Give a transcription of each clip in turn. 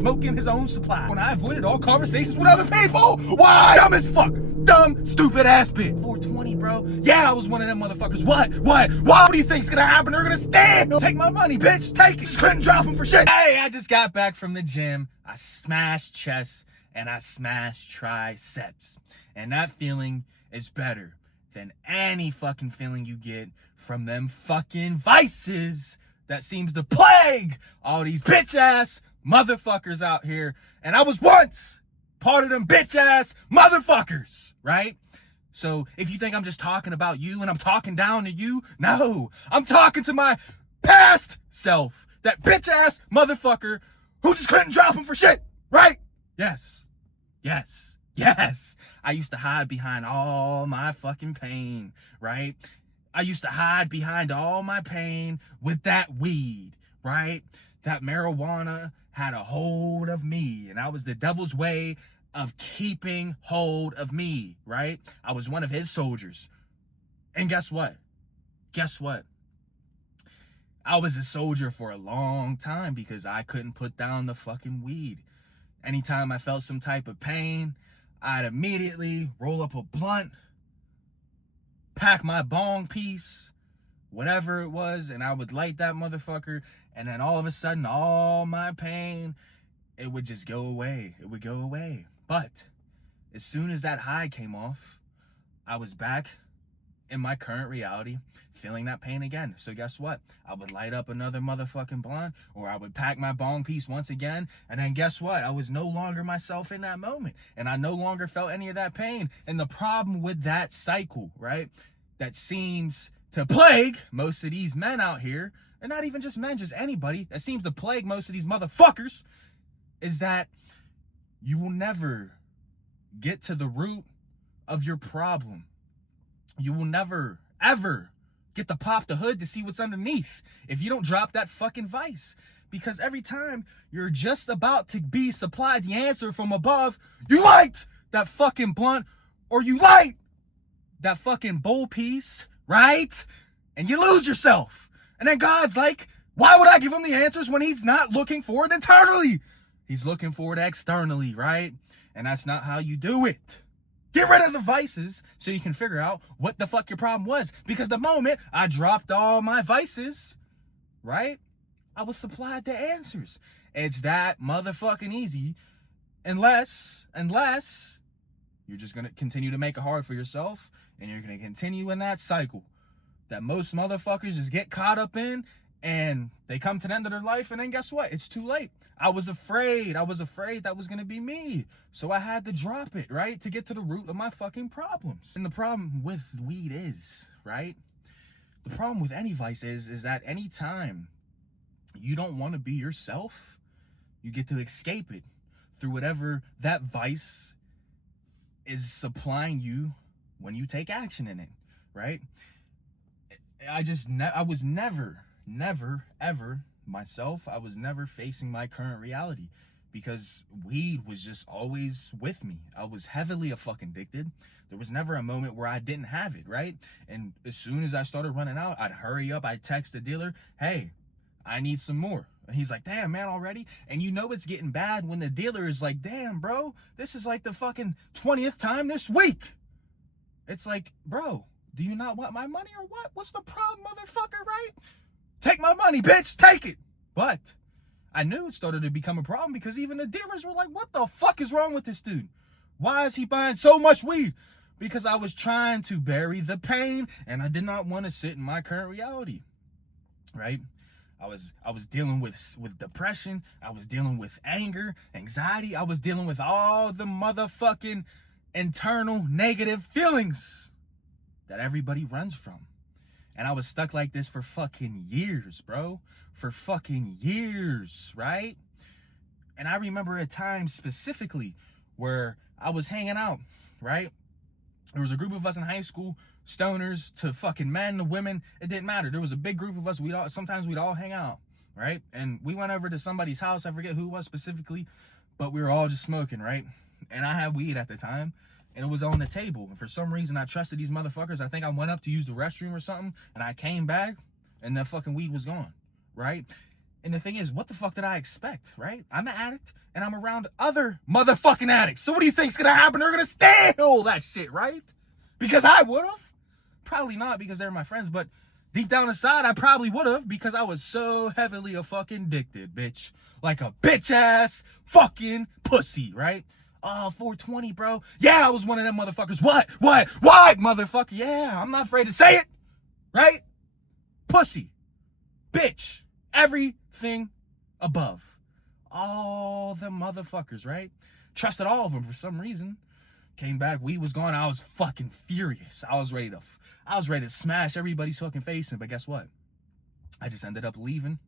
No! Smoking his own supply. When I avoided all conversations with other people. Why? Dumb as fuck. Dumb, stupid ass bitch. 420, bro. Yeah, I was one of them motherfuckers. What? What do you think's gonna happen? They're gonna stand. Take my money, bitch. Take it. Just couldn't drop him for shit. Hey, I just got back from the gym. I smashed chest and I smashed triceps. And that feeling is better than any fucking feeling you get from them fucking vices that seems to plague all these bitch ass motherfuckers out here. And I was once part of them bitch ass motherfuckers, right? So if you think I'm just talking about you and I'm talking down to you, no, I'm talking to my past self, that bitch ass motherfucker who just couldn't drop him for shit, right? Yes. I used to hide behind all my fucking pain, right? I used to hide behind all my pain with that weed, right? That marijuana had a hold of me, and I was the devil's way of keeping hold of me, right? I was one of his soldiers. And guess what? I was a soldier for a long time because I couldn't put down the fucking weed. Anytime I felt some type of pain, I'd immediately roll up a blunt, pack my bong piece, whatever it was, and I would light that motherfucker, and then all of a sudden, all my pain, it would just go away. It would go away. But as soon as that high came off, I was back in my current reality, feeling that pain again. So guess what? I would light up another motherfucking blunt, or I would pack my bong piece once again, and then guess what? I was no longer myself in that moment, and I no longer felt any of that pain. And the problem with that cycle, right, that seems to plague most of these men out here, and not even just men, just anybody, that seems to plague most of these motherfuckers, is that you will never get to the root of your problem. You will never, ever get to pop the hood to see what's underneath if you don't drop that fucking vice. Because every time you're just about to be supplied the answer from above, you light that fucking blunt, or you light that fucking bowl piece, right? And you lose yourself. And then God's like, why would I give him the answers when he's not looking for it internally? He's looking for it externally, right? And that's not how you do it. Get rid of the vices so you can figure out what the fuck your problem was. Because the moment I dropped all my vices, right, I was supplied the answers. It's that motherfucking easy. Unless you're just going to continue to make it hard for yourself, and you're going to continue in that cycle that most motherfuckers just get caught up in, and they come to the end of their life, and then guess what? It's too late. I was afraid that was going to be me. So I had to drop it, right? To get to the root of my fucking problems. And the problem with weed is, right? The problem with any vice is that anytime you don't want to be yourself, you get to escape it through whatever that vice is supplying you when you take action in it, right? I was never, ever myself. I was never facing my current reality because weed was just always with me. I was heavily a fucking addicted. There was never a moment where I didn't have it, right? And as soon as I started running out, I'd hurry up, I'd text the dealer, hey, I need some more. And he's like, damn, man, already? And you know it's getting bad when the dealer is like, damn, bro, this is like the fucking 20th time this week. It's like, bro, do you not want my money or what? What's the problem, motherfucker, right? Take my money, bitch, take it. But I knew it started to become a problem because even the dealers were like, what the fuck is wrong with this dude? Why is he buying so much weed? Because I was trying to bury the pain and I did not want to sit in my current reality, right? I was dealing with depression. I was dealing with anger, anxiety. I was dealing with all the motherfucking internal negative feelings that everybody runs from. And I was stuck like this for fucking years, bro. For fucking years, right? And I remember a time specifically where I was hanging out, right? There was a group of us in high school, stoners to fucking men to women. It didn't matter. There was a big group of us. Sometimes we'd all hang out, right? And we went over to somebody's house. I forget who it was specifically, but we were all just smoking, right? And I had weed at the time. And it was on the table. And for some reason, I trusted these motherfuckers. I think I went up to use the restroom or something. And I came back, and the fucking weed was gone, right? And the thing is, what the fuck did I expect, right? I'm an addict, and I'm around other motherfucking addicts. So what do you think's gonna happen? They're gonna steal that shit, right? Because I would've. Probably not because they're my friends, but deep down inside, I probably would've because I was so heavily a fucking addicted, bitch. Like a bitch-ass fucking pussy, right? Oh, 420, bro. Yeah, I was one of them motherfuckers. What, motherfucker? Yeah, I'm not afraid to say it, right? Pussy, bitch, everything above. All the motherfuckers, right? Trusted all of them for some reason. Came back, weed was gone. I was fucking furious. I was ready to smash everybody's fucking face in. But guess what? I just ended up leaving.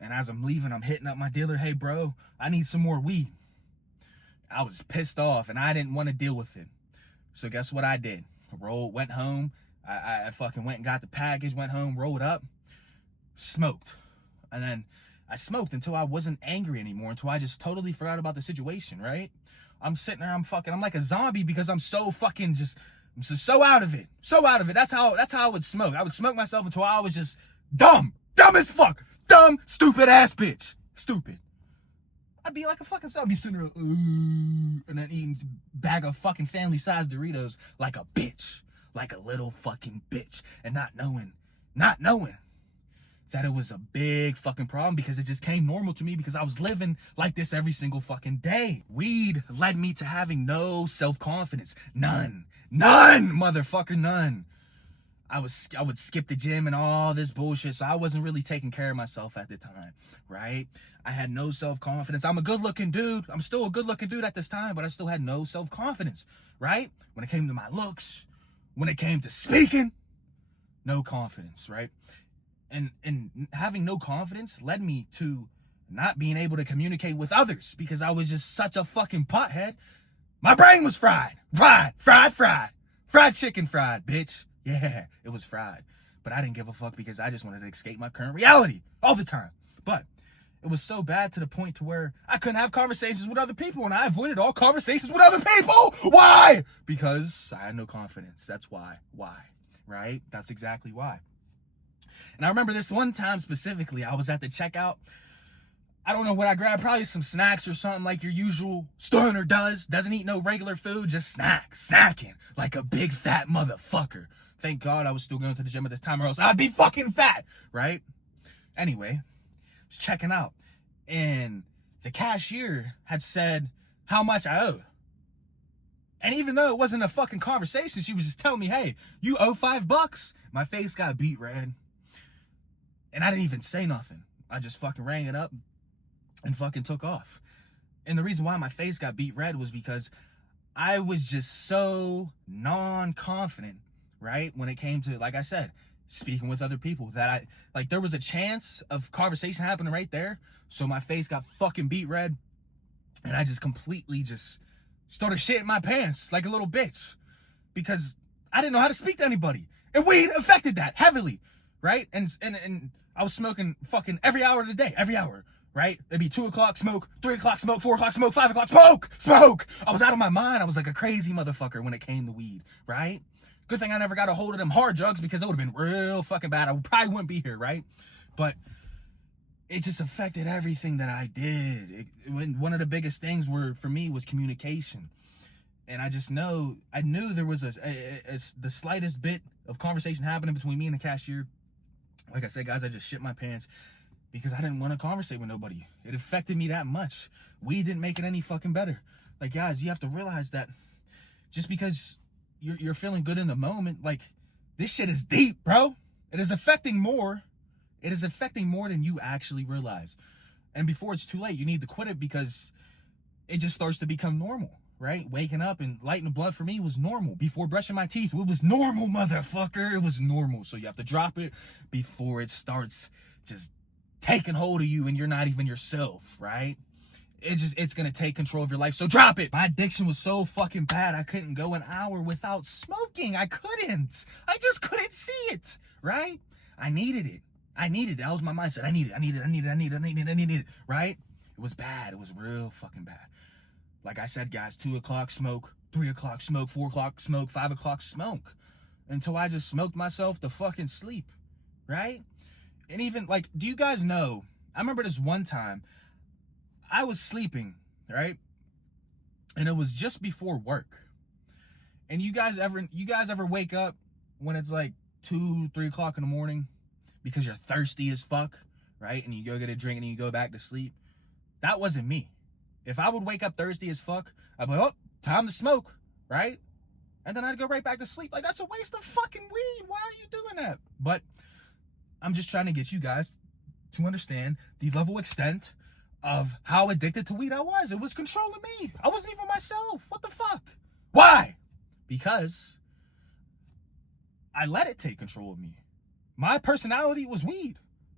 And as I'm leaving, I'm hitting up my dealer. Hey, bro, I need some more weed. I was pissed off and I didn't want to deal with it. So guess what I did? Went home. I fucking went and got the package, went home, rolled up, smoked. And then I smoked until I wasn't angry anymore, until I just totally forgot about the situation, right? I'm sitting there, I'm like a zombie because I'm so fucking I'm so out of it. So out of it. That's how I would smoke. I would smoke myself until I was just dumb as fuck. Dumb, stupid ass bitch. Stupid. I'd be like a fucking zombie sitting there, and then eating a bag of fucking family-sized Doritos like a bitch. Like a little fucking bitch. And not knowing that it was a big fucking problem because it just came normal to me because I was living like this every single fucking day. Weed led me to having no self-confidence. None, motherfucker, none. I would skip the gym and all this bullshit, so I wasn't really taking care of myself at the time, right? I had no self-confidence. I'm a good-looking dude. I'm still a good-looking dude at this time, but I still had no self-confidence, right? When it came to my looks, when it came to speaking, no confidence, right? And having no confidence led me to not being able to communicate with others because I was just such a fucking pothead. My brain was fried, fried chicken fried, bitch. Yeah, it was fried. But I didn't give a fuck because I just wanted to escape my current reality all the time. But it was so bad to the point to where I couldn't have conversations with other people, and I avoided all conversations with other people. Why? Because I had no confidence. That's why. Why? Right? That's exactly why. And I remember this one time specifically, I was at the checkout. I don't know what I grabbed, probably some snacks or something like your usual stoner does. Doesn't eat no regular food, just snacking like a big fat motherfucker. Thank God I was still going to the gym at this time or else I'd be fucking fat, right? Anyway, I was checking out and the cashier had said how much I owed. And even though it wasn't a fucking conversation, she was just telling me, hey, you owe $5. My face got beat red. And I didn't even say nothing. I just fucking rang it up and fucking took off. And the reason why my face got beat red was because I was just so non-confident, right? When it came to, like I said, speaking with other people that there was a chance of conversation happening right there. So my face got fucking beat red. And I just completely just started shitting my pants like a little bitch because I didn't know how to speak to anybody. And weed affected that heavily, right? And I was smoking fucking every hour of the day, every hour, right? It'd be 2 o'clock smoke, 3 o'clock smoke, 4 o'clock smoke, 5 o'clock smoke. I was out of my mind. I was like a crazy motherfucker when it came to weed, right? Good thing I never got a hold of them hard drugs because it would have been real fucking bad. I probably wouldn't be here, right? But it just affected everything that I did. One of the biggest things for me was communication. And I knew there was the slightest bit of conversation happening between me and the cashier. Like I said, guys, I just shit my pants because I didn't want to conversate with nobody. It affected me that much. Weed didn't make it any fucking better. Like, guys, you have to realize that just because you're feeling good in the moment, like, this shit is deep, bro. It is affecting more than you actually realize. And before it's too late, you need to quit it because it just starts to become normal, right? Waking up and lighting a blunt for me was normal. Before brushing my teeth, it was normal, motherfucker. It was normal. So you have to drop it before it starts just taking hold of you and you're not even yourself, right? It's gonna take control of your life. So drop it. My addiction was so fucking bad. I couldn't go an hour without smoking. I just couldn't see it, right? I needed it. That was my mindset. I need it, right? It was bad. It was real fucking bad. Like I said, guys, 2 o'clock smoke, 3 o'clock smoke, 4 o'clock smoke, 5 o'clock smoke. Until I just smoked myself to fucking sleep, right? And even like, do you guys know, I remember this one time I was sleeping, right? And it was just before work. And you guys ever wake up when it's like 2-3 o'clock in the morning because you're thirsty as fuck, right? And you go get a drink and you go back to sleep? That wasn't me. If I would wake up thirsty as fuck, I'd be like, oh, time to smoke, right? And then I'd go right back to sleep. Like, that's a waste of fucking weed. Why are you doing that? But I'm just trying to get you guys to understand the level extent of how addicted to weed I was. It was controlling me. I wasn't even myself. What the fuck? Why? Because I let it take control of me. My personality was weed,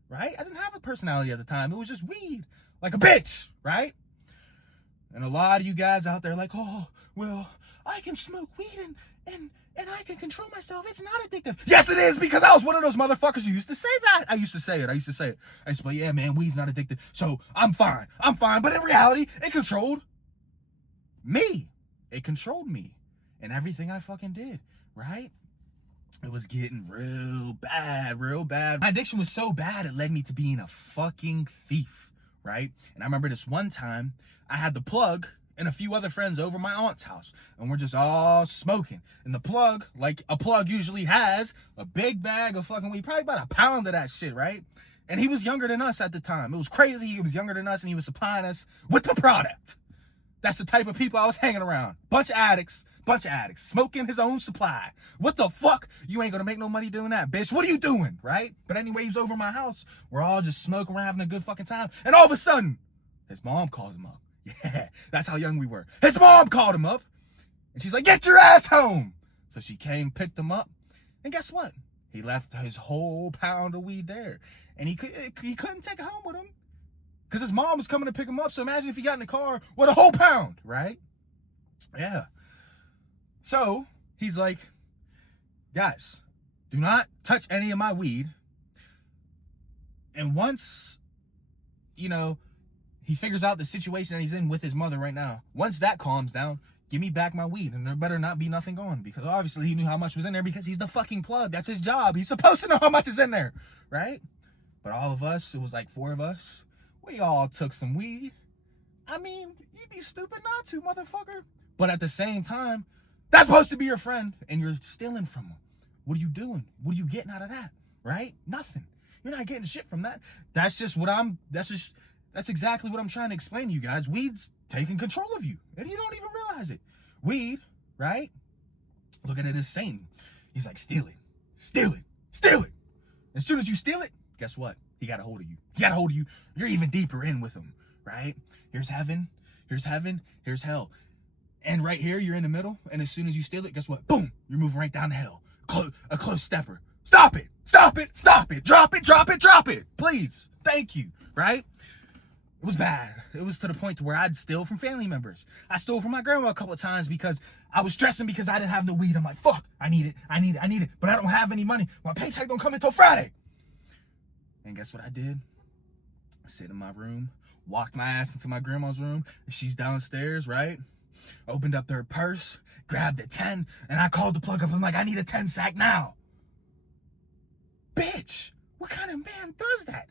right? I didn't have a personality at the time. It was just weed. Like a bitch, right? And a lot of you guys out there like, oh, well, I can smoke weed and I can control myself. It's not addictive. Yes, it is, because I was one of those motherfuckers who used to say that. I used to say it. I used to be like, yeah, man, weed's not addictive, so I'm fine. But in reality, it controlled me. It controlled me and everything I fucking did, right? It was getting real bad. My addiction was so bad, it led me to being a fucking thief, right? And I remember this one time, I had the plug and a few other friends over my aunt's house, and we're just all smoking. And the plug, like a plug usually has, a big bag of fucking weed, probably about a pound of that shit, right? And he was younger than us at the time. It was crazy. He was younger than us, and he was supplying us with the product. That's the type of people I was hanging around. Bunch of addicts, smoking his own supply. What the fuck? You ain't gonna make no money doing that, bitch. What are you doing, right? But anyway, he's over my house. We're all just smoking, we're having a good fucking time. And all of a sudden, his mom calls him up. Yeah, that's how young we were. His mom called him up, and she's like, get your ass home. So she came, picked him up, and guess what? He left his whole pound of weed there. And he couldn't take it home with him because his mom was coming to pick him up. So imagine if he got in the car with a whole pound, right? Yeah. So he's like, guys, do not touch any of my weed. And once, you know, he figures out the situation that he's in with his mother right now, once that calms down, give me back my weed, and there better not be nothing gone, because obviously he knew how much was in there because he's the fucking plug. That's his job. He's supposed to know how much is in there, right? But all of us, it was like 4 of us, we all took some weed. I mean, you'd be stupid not to, motherfucker. But at the same time, that's supposed to be your friend, and you're stealing from him. What are you doing? What are you getting out of that, right? Nothing. You're not getting shit from that. That's exactly what I'm trying to explain to you guys. Weed's taking control of you, and you don't even realize it. Weed, right? Look at it as Satan. He's like, steal it, steal it, steal it. As soon as you steal it, guess what? He got a hold of you. He got a hold of you. You're even deeper in with him, right? Here's heaven, here's hell. And right here, you're in the middle, and as soon as you steal it, guess what? Boom, you're moving right down to hell. A close stepper. Stop it, stop it, stop it. Drop it, drop it, drop it. Please, thank you, right? It was bad. It was to the point to where I'd steal from family members. I stole from my grandma a couple of times because I was stressing because I didn't have no weed. I'm like, fuck, I need it, but I don't have any money. My paycheck don't come until Friday. And guess what I did? I sit in my room, walked my ass into my grandma's room, and she's downstairs, right? Opened up their purse, grabbed a 10, and I called the plug up. I'm like, I need a 10 sack now. Bitch, what kind of man does that?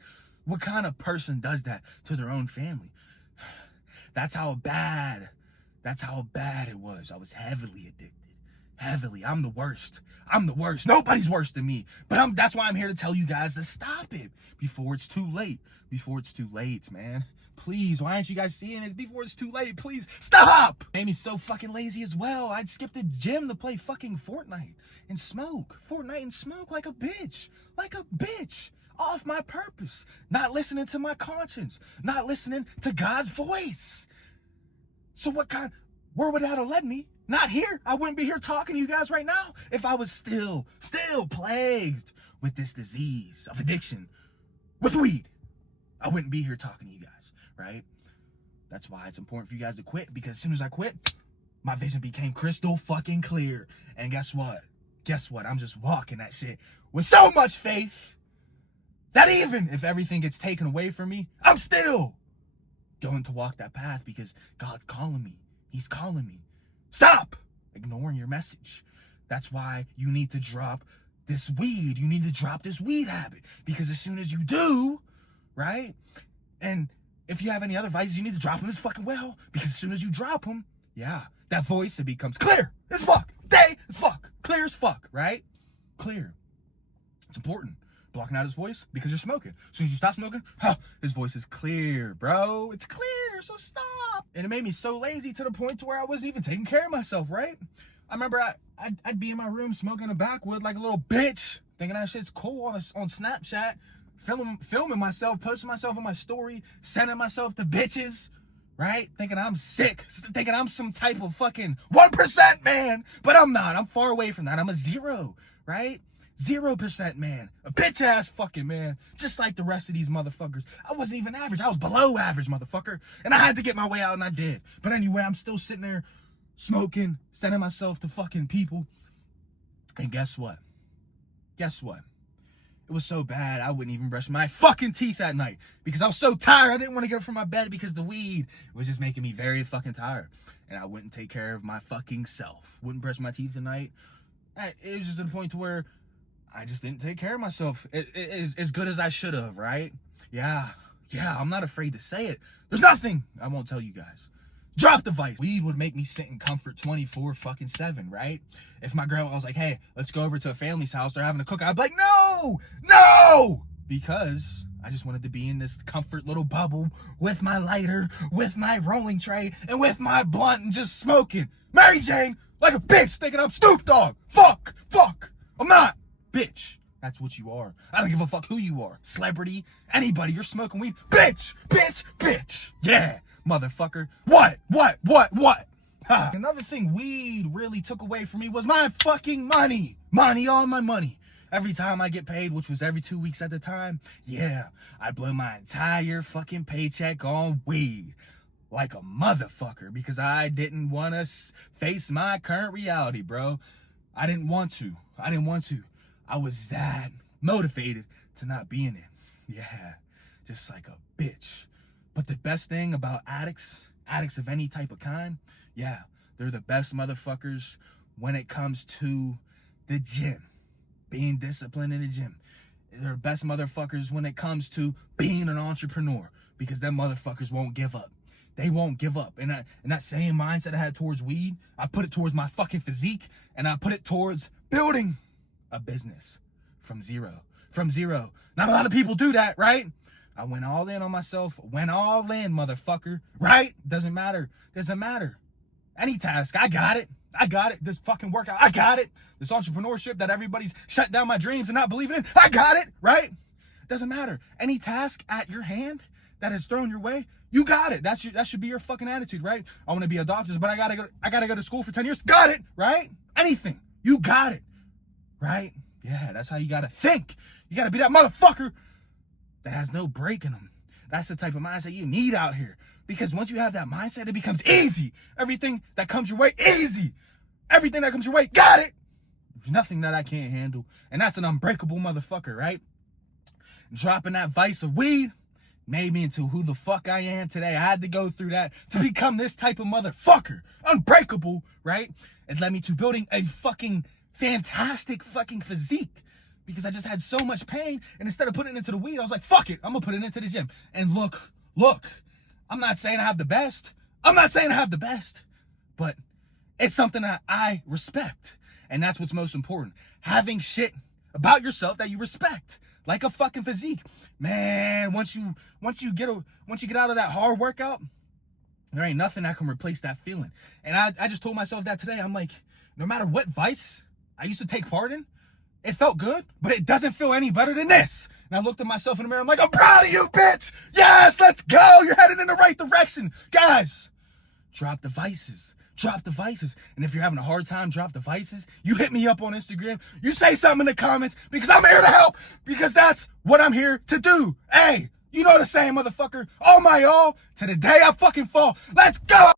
What kind of person does that to their own family? That's how bad it was. I was heavily addicted. Heavily. I'm the worst. Nobody's worse than me. But that's why I'm here to tell you guys to stop it before it's too late. Before it's too late, man. Please, why aren't you guys seeing it? Before it's too late, please stop! Made me so fucking lazy as well. I'd skip the gym to play fucking Fortnite and smoke. Like a bitch. Off my purpose. Not listening to my conscience. Not listening to God's voice. So where would that have led me? Not here. I wouldn't be here talking to you guys right now if I was still plagued with this disease of addiction with weed. I wouldn't be here talking to you guys, right? That's why it's important for you guys to quit, because as soon as I quit, my vision became crystal fucking clear. And guess what? I'm just walking that shit with so much faith that even if everything gets taken away from me, I'm still going to walk that path because God's calling me. He's calling me. Stop ignoring your message. That's why you need to drop this weed. You need to drop this weed habit, because as soon as you do, right? And if you have any other vices, you need to drop them as fucking well, because as soon as you drop them, yeah, that voice, it becomes clear as fuck, day as fuck, clear as fuck, right? Clear. It's important. Blocking out his voice because you're smoking. As soon as you stop smoking, his voice is clear, bro. It's clear, so stop. And it made me so lazy to the point to where I wasn't even taking care of myself, right? I remember I'd be in my room smoking a backwood like a little bitch, thinking that shit's cool on Snapchat, filming myself, posting myself on my story, sending myself to bitches, right? Thinking I'm sick, thinking I'm some type of fucking 1% man, but I'm not. I'm far away from that. I'm a 0, right? 0% man, a bitch ass fucking man, just like the rest of these motherfuckers. I wasn't even average. I was below average, motherfucker, and I had to get my way out, and I did. But anyway, I'm still sitting there smoking, sending myself to fucking people, and guess what? Guess what? It was so bad I wouldn't even brush my fucking teeth at night because I was so tired. I didn't want to get up from my bed because the weed was just making me very fucking tired, and I wouldn't take care of my fucking self. Wouldn't brush my teeth at night. It was just to the point to where I just didn't take care of myself as good as I should have, right? Yeah, I'm not afraid to say it. There's nothing I won't tell you guys. Drop the vice. Weed would make me sit in comfort 24/7, right? If my grandma was like, hey, let's go over to a family's house, they're having a cookout, I'd be like, no! Because I just wanted to be in this comfort little bubble with my lighter, with my rolling tray, and with my blunt and just smoking. Mary Jane, like a bitch, thinking I'm Snoop Dogg. Fuck. I'm not. Bitch, that's what you are. I don't give a fuck who you are. Celebrity, anybody, you're smoking weed. Bitch. Yeah, motherfucker. What? Another thing weed really took away from me was my fucking money. All my money. Every time I get paid, which was every 2 weeks at the time, yeah, I'd blow my entire fucking paycheck on weed. Like a motherfucker, because I didn't want to face my current reality, bro. I didn't want to. I was that motivated to not be in it. Yeah, just like a bitch. But the best thing about addicts of any type of kind, yeah, they're the best motherfuckers when it comes to the gym. Being disciplined in the gym. They're the best motherfuckers when it comes to being an entrepreneur, because them motherfuckers won't give up. They won't give up. And that same mindset I had towards weed, I put it towards my fucking physique, and I put it towards building a business from zero. Not a lot of people do that, right? I went all in on myself, motherfucker, right? Doesn't matter. Any task, I got it. This fucking workout, I got it. This entrepreneurship that everybody's shut down my dreams and not believing in, I got it, right? Doesn't matter. Any task at your hand that is thrown your way, you got it. That should be your fucking attitude, right? I want to be a doctor, but I gotta go to school for 10 years. Got it, right? Anything, you got it, right? Yeah, that's how you gotta think. You gotta be that motherfucker that has no break in them. That's the type of mindset you need out here. Because once you have that mindset, it becomes easy. Everything that comes your way, easy. Everything that comes your way, got it. There's nothing that I can't handle. And that's an unbreakable motherfucker, right? Dropping that vice of weed made me into who the fuck I am today. I had to go through that to become this type of motherfucker. Unbreakable, right? It led me to building a fucking fantastic fucking physique, because I just had so much pain, and instead of putting it into the weed, I was like, fuck it, I'm gonna put it into the gym. And look, I'm not saying I have the best, but it's something that I respect, and that's what's most important. Having shit about yourself that you respect, like a fucking physique. Man, once you get out of that hard workout, there ain't nothing that can replace that feeling. And I just told myself that today. I'm like, no matter what vice I used to take part in, it felt good, but it doesn't feel any better than this. And I looked at myself in the mirror. I'm like, I'm proud of you, bitch. Yes, let's go. You're headed in the right direction. Guys, drop the vices. And if you're having a hard time, drop the vices. You hit me up on Instagram. You say something in the comments, because I'm here to help, because that's what I'm here to do. Hey, you know the saying, motherfucker. Oh my all, to the day I fucking fall. Let's go.